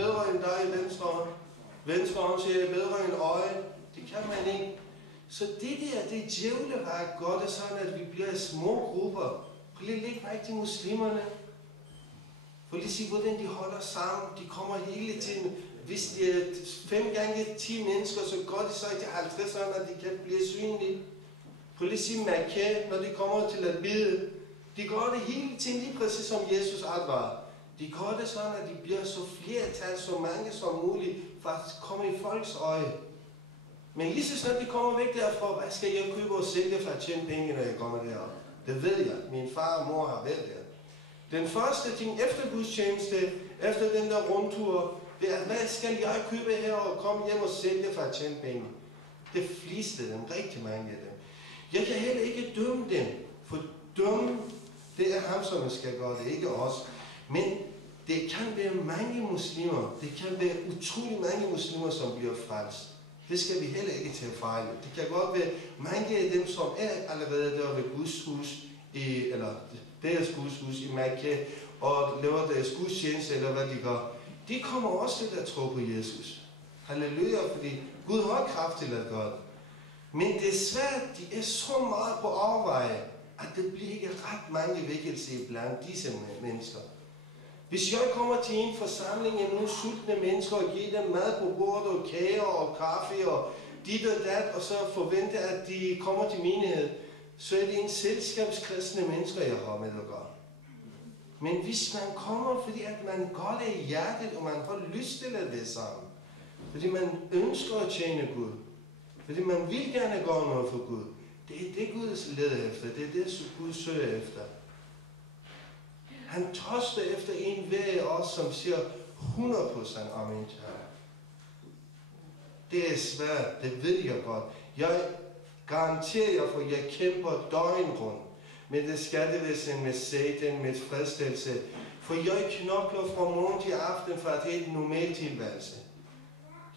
bedre end dig i venstre hånd. Venstre hånd siger, bedre end øje. Det kan man ikke. Så det djævleræk gør det sådan, at vi bliver små grupper. Prøv lige at lægge mærke til muslimerne. Prøv lige at se, hvordan de holder sammen. De kommer hele tiden. Hvis de er 5 gange 10 mennesker, så går de så til 50, at de kan blive synlige. Prøv lige at sige Makkah, når de kommer til at bede. De gør det hele tiden lige præcis som Jesus advarer. De gør det sådan, at de bliver så flertal, så mange som muligt, for at komme i folks øje. Men lige så snart de kommer væk derfra, hvad skal jeg købe og sælge for at tjene penge, når jeg kommer derop? Det ved jeg. Min far og mor har været der. Den første ting efter gudstjeneste, efter den der rundtur, det er, hvad skal jeg købe her og komme hjem og sælge for at tjene penge? Det fleste dem, rigtig mange af dem. Jeg kan heller ikke dømme dem, for dømme, det er ham, som skal gøre det, ikke os. Men det kan være mange muslimer, det kan være utrolig mange muslimer, som bliver frelst. Det skal vi heller ikke til at fejle. Det kan godt være mange af dem, som er allerede der ved Guds hus, eller deres Guds hus i Makkah, og laver deres gudstjeneste, eller hvad de gør. De kommer også til at tro på Jesus. Halleluja, fordi Gud har kraft til at gøre det. Men det er svært, de er så meget på afveje, at det bliver ikke ret mange vækkelser blandt disse mennesker. Hvis jeg kommer til en forsamling af nogle sultne mennesker og giver dem mad på bordet og kager og kaffe og dit og dat, og så forventer at de kommer til menighed, så er det en selskabskristne mennesker, jeg har med at gøre. Men hvis man kommer, fordi at man gør det i hjertet, og man har lyst til at være sammen, fordi man ønsker at tjene Gud, fordi man vil gerne gøre noget for Gud, det er det Gud leder efter, det er det Gud søger efter. Han tørster efter en hver af os, som siger 100% amen til ham. Det er svært, det ved jeg godt. Jeg garanterer jer, for jeg kæmper døgn rundt med det skattevæsen, med satan, med fristelse. For jeg knokler fra morgen til aften for at have en normal tilværelse.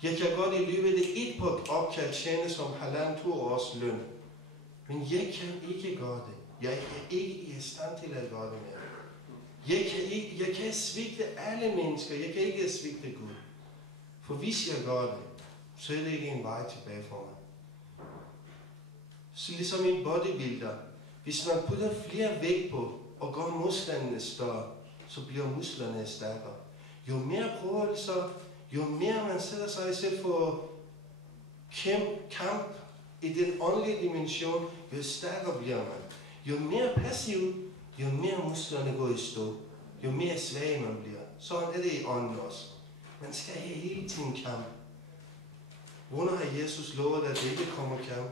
Jeg kan godt i løbet af et på et opkald tjene som 1,5-2 års løn. Men jeg kan ikke gøre det. Jeg er ikke i stand til at gøre det mere. Jeg kan svigte alle mennesker. Jeg kan ikke svigte Gud. For hvis jeg gør det, så er det ikke en vej tilbage for mig. Så ligesom en bodybuilder. Hvis man putter flere vægt på og gør modstandene større, så bliver musklerne stærkere. Jo mere prøvelser, jo mere man sætter sig selv for kamp i den åndelige dimension, jo stærkere bliver man. Jo mere passiv, jo mere musklerne går i stå, jo mere svag man bliver. Sådan er det i ånden også. Man skal have hele tiden kamp. Hvornår har Jesus lovet, at det ikke kommer kamp?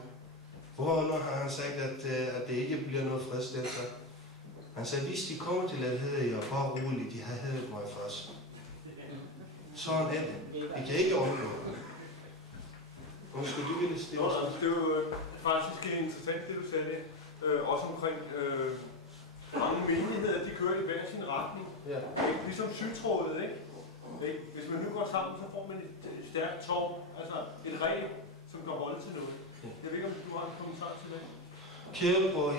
Hvornår har han sagt, at det ikke bliver noget fristelse? Han sagde, hvis de kommer til at hade jer, bare roligt, de har hadet mig først. Sådan er det. Vi kan ikke undgå det. Skal du ville stille os? Det er jo faktisk interessant, det du sagde. Også omkring mange menigheder, de kører i hver sin retning. Ja. Ligesom sygtrådet, ikke? Hvis man nu går sammen, så får man et stærkt tårn, altså et reb, som kan holde til noget. Jeg ved ikke, om du har en kommentar til det? Kære bror,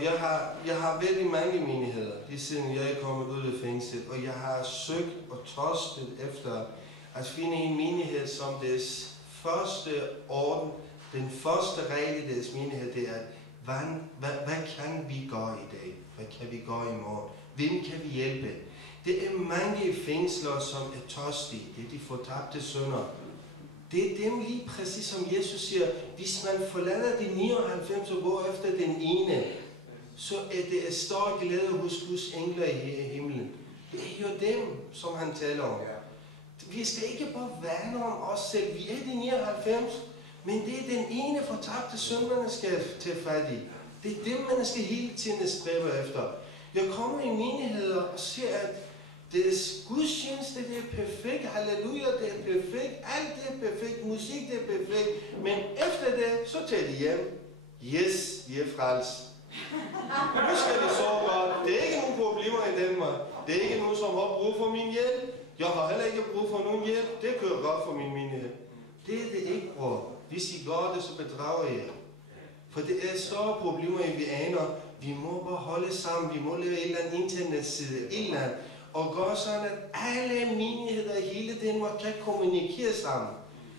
jeg har været i mange menigheder, lige siden jeg er kommet ud af fængsel, og jeg har søgt og tørstet efter at finde en menighed, som deres første orden, den første regel i deres menighed, det er, hvad kan vi gøre i dag? Hvad kan vi gøre i morgen? Hvem kan vi hjælpe? Det er mange fængsler, som er tørstige. Det er de fortabte sønner. Det er dem lige præcis som Jesus siger, hvis man forlader de 99 og går efter den ene, så er det større glæde hos Guds engler i himlen. Det er jo dem, som han taler om. Vi skal ikke bare værne om os selv. Vi er de 99, men det er den ene fortabte søn, man skal tage fat i. Det er dem, man skal hele tiden stræbe efter. Jeg kommer i menigheder og ser, at deres gudstjeneste, det er perfekt, halleluja, det er perfekt, alt det er perfekt, musik det er perfekt, men efter det, så tager de hjem. Yes, vi er frelst. Nu skal det så godt. Det er ikke nogen problemer i Danmark. Det er ikke nogen, som har brug for min hjælp. Jeg har heller ikke brug for nogen hjælp. Det kører godt for min menighed. Det er det ikke, bror. Hvis I gør det, så bedrager jeg. For det er større problemer, end vi aner. Vi må bare holde sammen. Vi må lave et eller andet internetside, et eller andet. og gøre sådan, at alle menigheder i hele Danmark kan kommunikere sammen.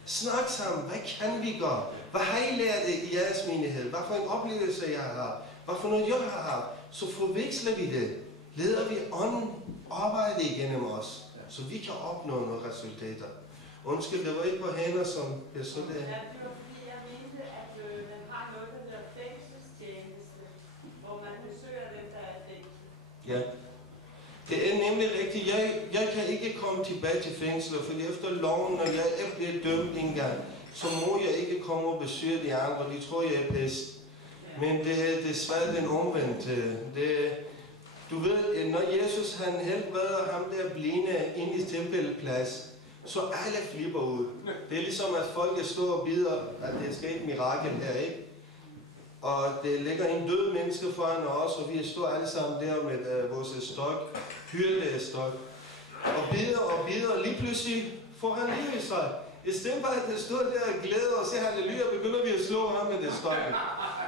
Snak sammen. Hvad kan vi gøre? Hvad har I lært i jeres menighed? Hvad for en oplevelse jeg har? Hvad for noget jeg har haft? Så forveksler vi det. Leder vi ånden arbejde igennem os, så vi kan opnå nogle resultater. Undskyld, det var ikke på hænder, som jeg så det. Ja, det var fordi, jeg mente, at man har noget, der hedder fængselstjeneste, hvor man besøger dem, der er fængsel. Ja. Det er nemlig rigtigt. Jeg kan ikke komme tilbage til fængsler, fordi efter loven, når jeg er blevet dømt en gang, så må jeg ikke komme og besøge de andre. De tror, jeg er bedst. Men det er desværre den omvendte. Du ved, når Jesus han helbreder ham der blinde ind i tempelplads, så alle flipper ud. Det er ligesom, at folk står og bider, at det skal et mirakel her, ikke? Og det ligger en død menneske foran os, og vi står alle sammen der med vores stok, hyrdestok, og bider, og lige pludselig får han liv i sig. I stedet for, at det står der og glæder og siger halleluja, begynder vi at slå ham med det stok.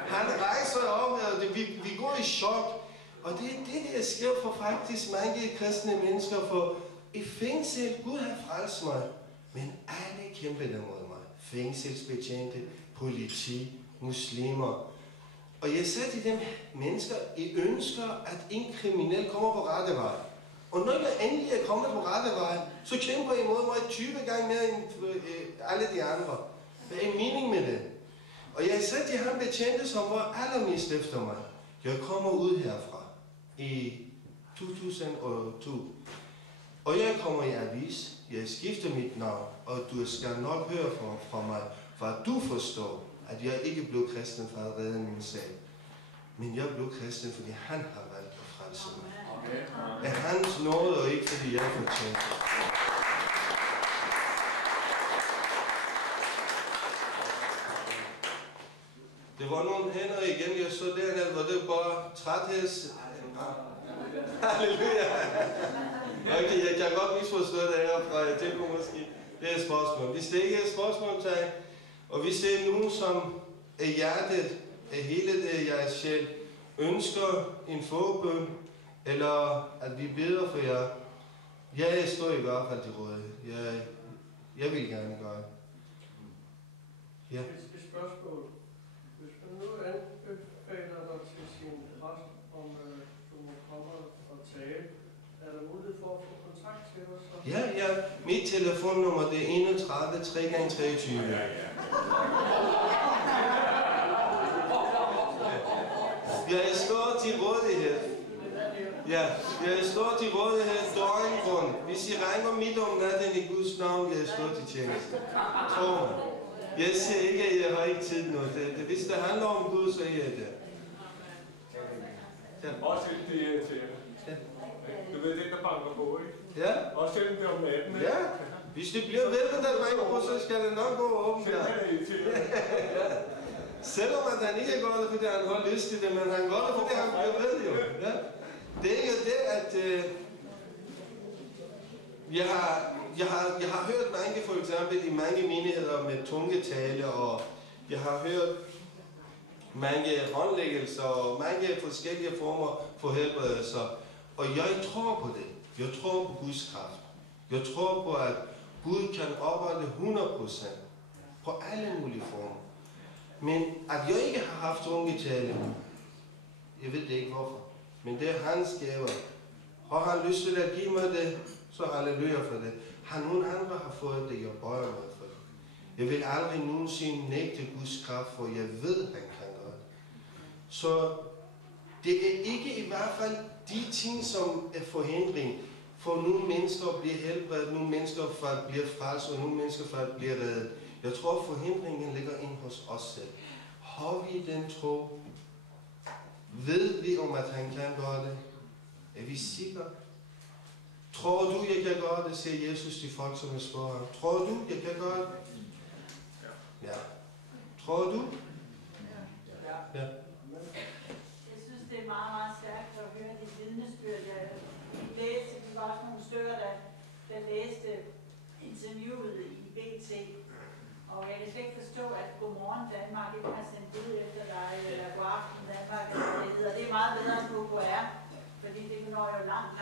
Han rejser op, og vi går i chok. Og det er det, der sker for faktisk mange kristne mennesker, for i fængsel, Gud har frelst mig, men alle kæmper mod mig. Fængselsbetjente, politi, muslimer. Og jeg sagde til dem, mennesker, I ønsker, at en kriminel kommer på rette vej. Og når jeg endelig er kommet på rette vej, så kæmper I mod mig 20 gange mere end alle de andre. Hvad er meningen med det? Og jeg sagde til ham betjente, som var allermest efter mig. Jeg kommer ud herfra i 2002. Og jeg kommer i avis. Jeg skifter mit navn, og du skal nok høre fra mig, for at du forstår, at jeg ikke blev kristen for at redde min sag. Men jeg blev kristen, fordi han har valgt at frelse mig. Af hans nåde, og ikke fordi jeg fortjente. Det var nogle hænder igen, jeg så dernede, hvor det bare trætheds. Halleluja. Okay, jeg kan godt misforstå det herfra. Jeg tænker måske, det er et spørgsmål. Hvis det ikke er et spørgsmål, og hvis det er nogen, som er hjertet af hele det, jeres sjæl, ønsker en forbøn, eller at vi beder for jer, jeg står i hvert fald til rådighed. Jeg vil gerne gøre det. Ja. Et spørgsmål. Hvis man nu anbefaler dig til sin præst, om du må komme og tale, er der mulighed for at få kontakt til dig? Så? Ja. Mit telefonnummer det er 31 3x23. Jeg står til rådighed. Ja, jeg står til rådighed døgnet rundt. Hvis I ringer midt om natten i Guds navn, jeg står til tjeneste. Tro mig. Jeg siger ikke, at jeg har ikke tid nu. Hvis det handler om Gud, så er jeg der. Ja. Også det til jer. Du ved, den der banker på, ikke? Ja. Også selvom det er om natten, ikke? Ja. Hvis det bliver ved, der ringer på, så skal det nok gå åbent der. Selvom at han ikke gør det, fordi han har lyst til det, men han gør det, fordi han bliver ved jo. Ja. Det er jo det, at jeg har hørt mange, for eksempel i mange menigheder med tungetale, og jeg har hørt mange håndlæggelser og mange forskellige former for helbredelser. Og jeg tror på det. Jeg tror på Guds kraft. Jeg tror på, at Gud kan arbejde 100% på alle mulige former. Men at jeg ikke har haft tungetale, jeg ved det ikke hvorfor. Men det er hans gaver. Og han lyst til at give mig det, så halleluja for det. Nogen andre har fået det, jeg bøjer mig for det. Jeg vil aldrig nogensinde nægte Guds kraft, for jeg ved, han kan gøre det. Så det er ikke i hvert fald de ting, som er forhindring for nogle mennesker at blive helbredt, nogle mennesker for at blive frelst, og nogle mennesker for at blive reddet. Jeg tror, forhindringen ligger inde hos os selv. Har vi den tro? Ved vi om, at han kan gøre det? Er vi sikre? Tror du, jeg kan gøre det, siger Jesus til folk, som spørger ham. Tror du, jeg kan gøre det? Ja. Tror du? Ja. Jeg synes, det er meget, meget stærkt at høre dit vidnesbyrd. Jeg læste, vi var også nogle stykker, der læste interviewet i BT. Og jeg kan slet ikke forstå, at Godmorgen Danmark ikke har sendt ud efter dig, eller Godaften Danmark, eller hvad det hedder. Det er meget bedre end KKR. fordi det når jo langt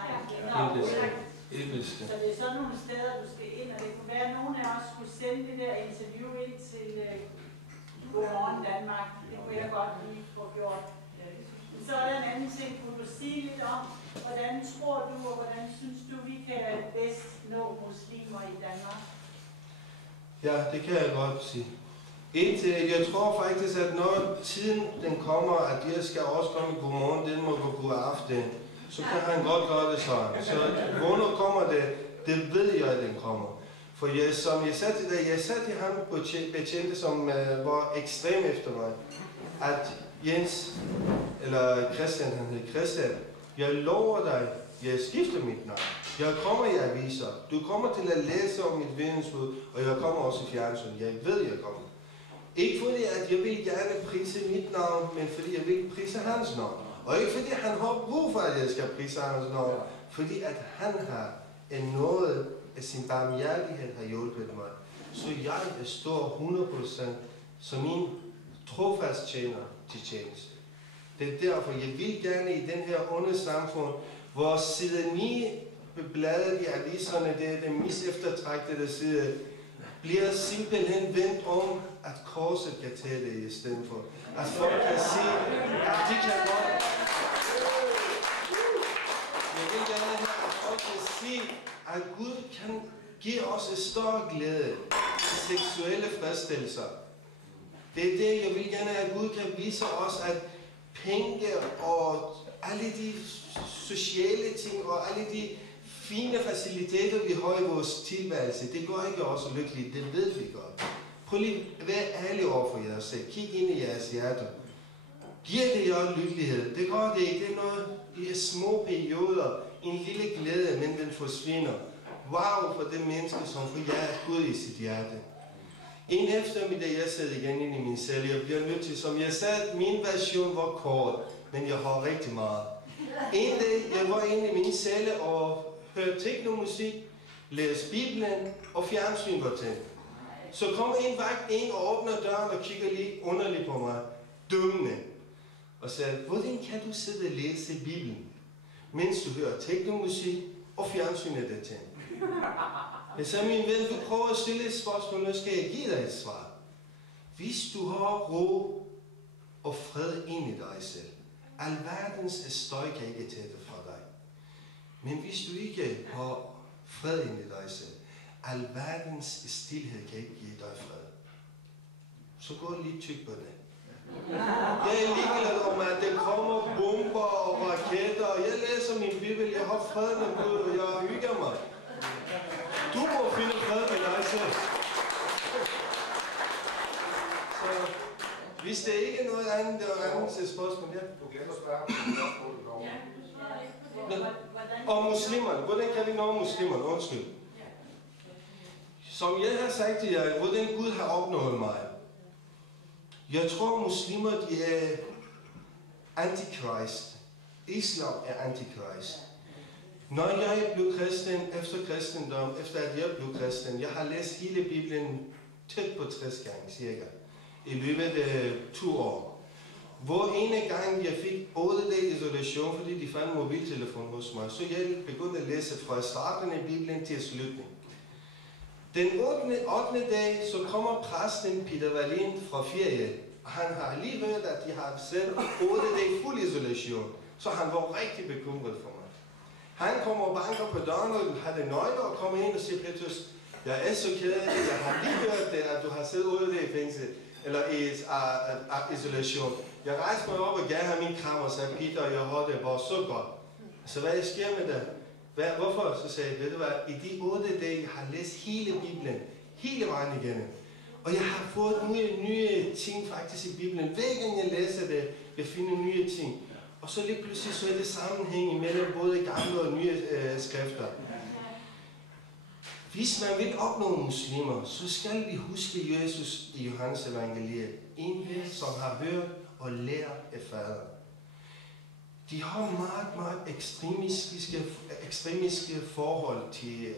Ebliske. Så det er sådan nogle steder, du skal ind, og det kunne være, at nogen af os skulle sende det der interview ind til Godmorgen Danmark. Det kunne jeg godt lige få gjort. Så er der en anden ting, kunne du sige lidt om, hvordan tror du, og hvordan synes du, vi kan bedst nå muslimer i Danmark? Ja, det kan jeg godt sige. Jeg tror faktisk, at når tiden den kommer, at jeg skal også komme i Godmorgen, den må gå god aften, så kan han godt gøre det sådan. Så hvornår kommer det ved jeg, at den kommer. For som jeg sagde til dig, jeg sagde til ham på betjente, som var ekstrem efter mig, at Jens, eller Christian, han hed Christian, jeg lover dig, jeg skifter mit navn. Jeg kommer i aviser. Du kommer til at læse om mit vidnesbyrd, og jeg kommer også i fjernsyn. Jeg ved, jeg kommer. Ikke fordi, at jeg vil gerne prise mit navn, men fordi jeg vil prise hans navn. Og ikke fordi han har brug for, at jeg skal prise hans navn, fordi at han har noget af sin barmhjertighed har hjulpet mig. Så jeg står 100% som min trofast tjener til tjeneste. Det er derfor, jeg vil gerne i den her onde samfund, hvor side 9 bladet i aviserne, det er den mest eftertragtede side, bliver simpelthen vendt om, at korset kan tage det i stedet for. At folk kan sige, at de kan godt. Jeg vil gerne have, at folk kan sige, at Gud kan give os en større glæde, seksuelle fristelser. Det er det, jeg vil gerne have, at Gud kan vise os, at penge og alle de sociale ting og alle de fine faciliteter, vi har i vores tilværelse, det gør ikke os lykkelige, det ved vi godt. Prøv lige at være ærlig over for jer selv. Kig ind i jeres hjerte. Giver det jer lykkelighed? Det gør det ikke. Det er noget i små perioder. En lille glæde, men den forsvinder. Wow for det menneske, som får jer Gud i sit hjerte. En eftermiddag, jeg sad igen inde i min celle. Jeg bliver nødt til, som jeg sagde, min version var kort, men jeg har rigtig meget. En dag, jeg var inde i min celle og hørte teknomusik, læste Bibelen og fjernsyn var tændt. Så kommer en vagt ind og åbner døren og kigger lige underligt på mig, dømmende, og sagde, hvordan kan du sidde og læse Bibelen, mens du hører teknomusik og fjernsynet er tændt? Jeg sagde, min ven, du prøver at stille et spørgsmål, nu skal jeg give dig et svar. Hvis du har ro og fred ind i dig selv, alverdens støj kan ikke tage det fra dig. Men hvis du ikke har fred ind i dig selv, alverdens stillhed kan ikke give dig fred. Så gå lige tyk på det. Jeg er ligeglad om, at det kommer bomber og raketter, og jeg læser min bibel, jeg har fred med Gud, og jeg hygger mig. Du må finde fred med dig selv. Så hvis det ikke er noget andet, det er andet til spørgsmål, ja. Du glemmer at spørge om spørgsmålet over. Og muslimerne. Hvordan kan vi nå muslimerne? Undskyld. Som jeg har sagt til jer, hvordan Gud har opnået mig. Jeg tror, muslimer de er antikrist. Islam er antikrist. Når jeg blev kristen, efter kristendom, efter at jeg blev kristen, jeg har læst hele Bibelen tæt på 60 gange, cirka, i løbet af 2 år. Hvor ene gang jeg fik 8 dage isolation, fordi de fandt mobiltelefon hos mig, så jeg begyndte at læse fra starten af Bibelen til slutningen. Den 8. dag, så kommer præsten Peter Wallin fra ferie, og han har lige hørt, at de har sat 8 dage fuld isolation, så han var rigtig bekymret for mig. Han kommer og banker på døren, og har det nøgler, og kommer ind og siger, Petrus, jeg er så ked af det, jeg har lige hørt det, at du har siddet 8 dage i fængsel, eller i isolation. Jeg rejste mig op og gav ham min kram og sagde, Peter, jeg har det bare så godt. Så hvad sker med det? Hvorfor? Så sagde jeg, ved du hvad, i de 8 dage, jeg har læst hele Bibelen, hele vejen igennem. Og jeg har fået nye ting faktisk i Bibelen. Hver gang jeg læser det, jeg finder nye ting. Og så lige pludselig så er det sammenhæng imellem både gamle og nye skrifter. Hvis man vil opnå muslimer, så skal vi huske Jesus i Johannes evangeliet. En, som har hørt og lært af faderen. De har meget ekstremistiske forhold til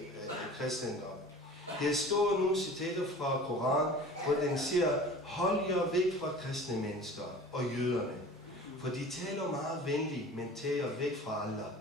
kristendom. Der står nogle citater fra Koran, hvor den siger, hold jer væk fra kristne mennesker og jøderne. For de taler meget venligt, men tager væk fra Allah.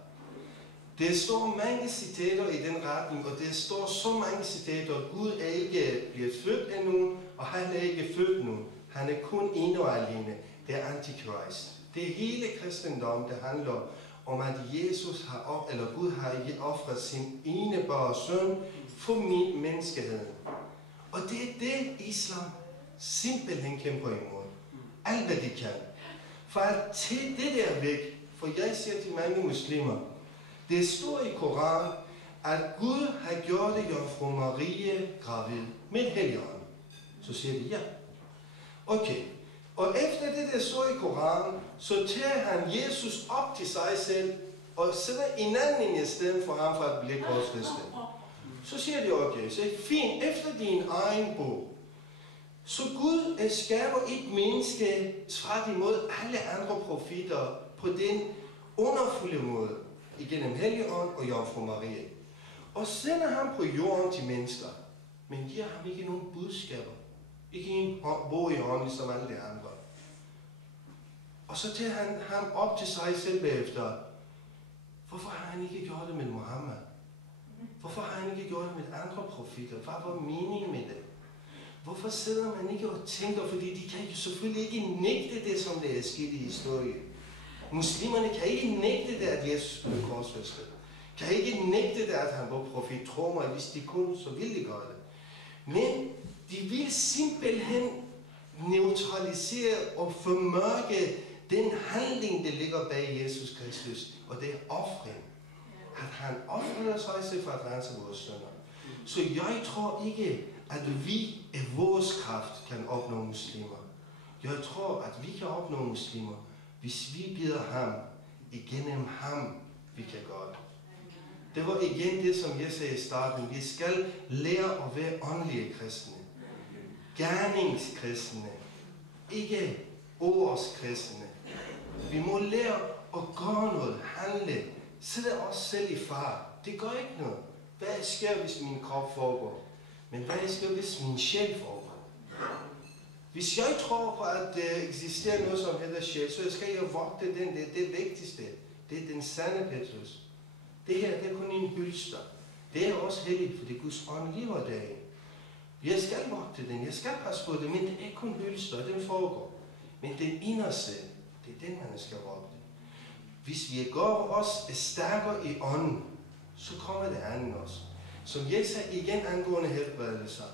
Der står mange citater i den retning, og der står så mange citater, at Gud er ikke blevet født endnu, og han er ikke født nu. Han er kun en og alene. Det er antikrist. Det er hele kristendom, der handler om, at Jesus har eller Gud har offret sin enebare søn for menneskeheden. Og det er det, islam simpelthen kæmper imod. Alt hvad de kan. For at tage det der væk, for jeg siger til mange muslimer, det står i Koran, at Gud har gjort Jomfru Marie gravid med Helligånden. Så siger de ja. Okay. Og efter det, der står i Koranen, så tager han Jesus op til sig selv, og sætter en anden i stedet for ham for at blive korsfæstet. Så siger de okay, så fint, efter din egen bog. Så Gud skaber et menneske tværtimod alle andre profeter på den underfulde måde, igennem Helligånd og Jomfru Marie. Og sender ham på jorden til mennesker, men giver ham ikke nogen budskaber. Ikke en bog i hånden, som alle de andre. Og så tager han ham op til sig selv bagefter. Hvorfor har han ikke gjort det med Muhammed? Hvorfor har han ikke gjort det med andre profeter? Hvad var meningen med det? Hvorfor sidder man ikke og tænker, fordi de kan jo selvfølgelig ikke nægte det, som det er sket i historien. Muslimerne kan ikke nægte det, at Jesus blev korsfæstet. Kan ikke nægte det, at han var profet. Tro mig, hvis de kunne, så ville de gøre det. Men de vil simpelthen neutralisere og formørke den handling, der ligger bag Jesus Kristus, og det er offring. At han offrede sig selv for at rense vores sønner. Så jeg tror ikke, at vi af vores kraft kan opnå muslimer. Jeg tror, at vi kan opnå muslimer, hvis vi beder ham, igennem ham, vi kan gøre det. Det var igen det, som jeg sagde i starten. Vi skal lære at være åndelige kristne. Gerningskristne. Ikke ordskristne. Vi må lære at gøre noget, handle. Sætte os selv i far. Det gør ikke noget. Hvad sker, hvis min krop foregår? Men hvad sker, hvis min sjæl foregår? Hvis jeg tror på, at der eksisterer noget, som hedder sjæl, så skal jeg vogte den. Det er det vigtigste. Det er den sande Petrus. Det her, det er kun en hylster. Det er også heldigt, for det er Guds ånd lever derind. Jeg skal vogte den, jeg skal passe på det, men det er kun hylster, den foregår. Men den inderste, det er den, man skal vogte. Hvis vi går os stærkere i ånden, så kommer det andet også. Som jeg sagde igen angående helbredelser.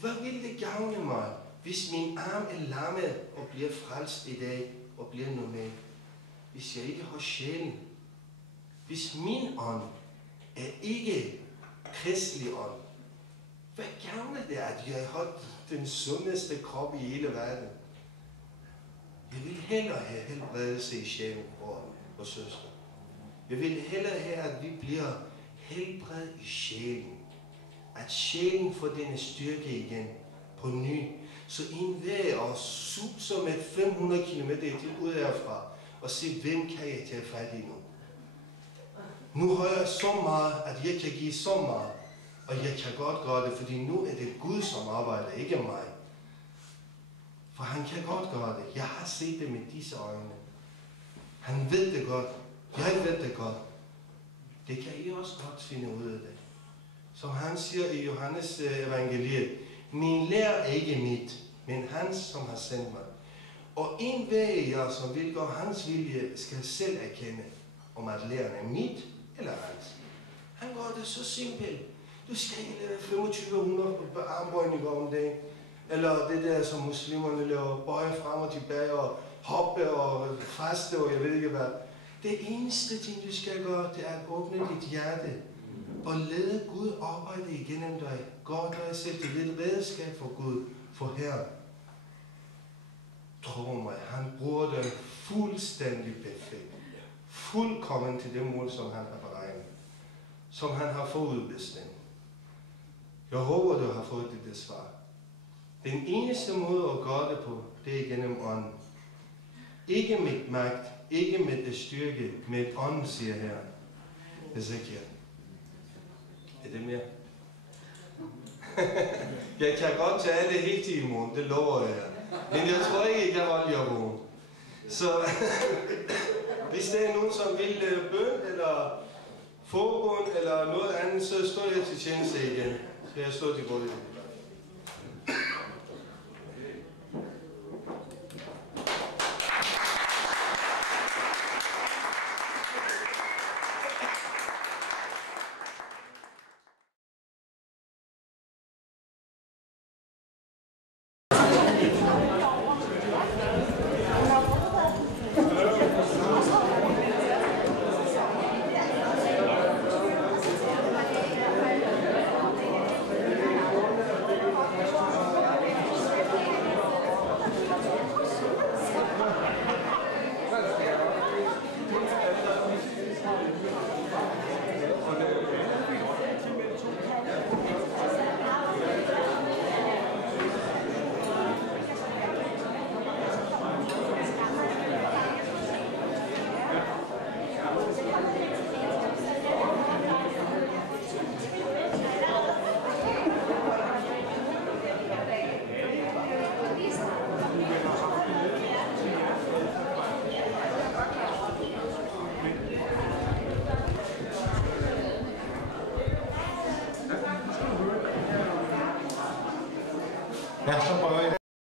Hvad vil det gavne mig, hvis min arm er lammet og bliver frelst i dag og bliver normal? Hvis jeg ikke har sjælen. Hvis min ånd er ikke kristelig ånd. Hvad gavner det, at jeg har den sundeste krop i hele verden? Jeg vil hellere have helbredelse i sjælen, bror og søster. Jeg vil hellere have, at vi bliver helbredt i sjælen. At sjælen får denne styrke igen på ny. Så enhver os suser med 500 km til ud herfra og se, hvem kan jeg tage fat i nu? Nu har jeg så meget, at jeg kan give så meget, og jeg kan godt gøre det, fordi nu er det Gud, som arbejder, ikke mig. For han kan godt gøre det. Jeg har set det med disse øjne. Han ved det godt. Jeg ved det godt. Det kan I også godt finde ud af det. Som han siger i Johannes evangeliet, min lære er ikke mit, men hans, som har sendt mig. Og enhver af jer, som vil gøre hans vilje, skal selv erkende, om at læren er mit eller hans. Han gør det så simpelt. Du skal ikke lave 2500 armbøjninger om dagen. Eller det der, som muslimerne laver, bøje frem og tilbage og hoppe og faste og jeg ved ikke hvad. Det eneste ting, du skal gøre, det er at åbne dit hjerte og lade Gud arbejde igennem dig. Gør dig selv til lidt redskab for Gud, for Herren. Tro mig, han bruger dig fuldstændig perfekt. Fuldkommen til det mål, som han har beregnet. Som han har forudbestemt. Jeg håber, du har fået det svar. Den eneste måde at gøre det på, det er gennem ånden. Ikke med magt, ikke med det styrke, med ånden, siger Herren. Ezekiel. Er det mere? Jeg kan godt tale det helt i morgen, det lover jeg. Men jeg tror ikke, jeg kan holde jer vågen. Så hvis der er nogen, som vil bøn eller forbund eller noget andet, så står jeg til tjeneste igen. Så jeg står til rådighed. Ja, så prøver jeg.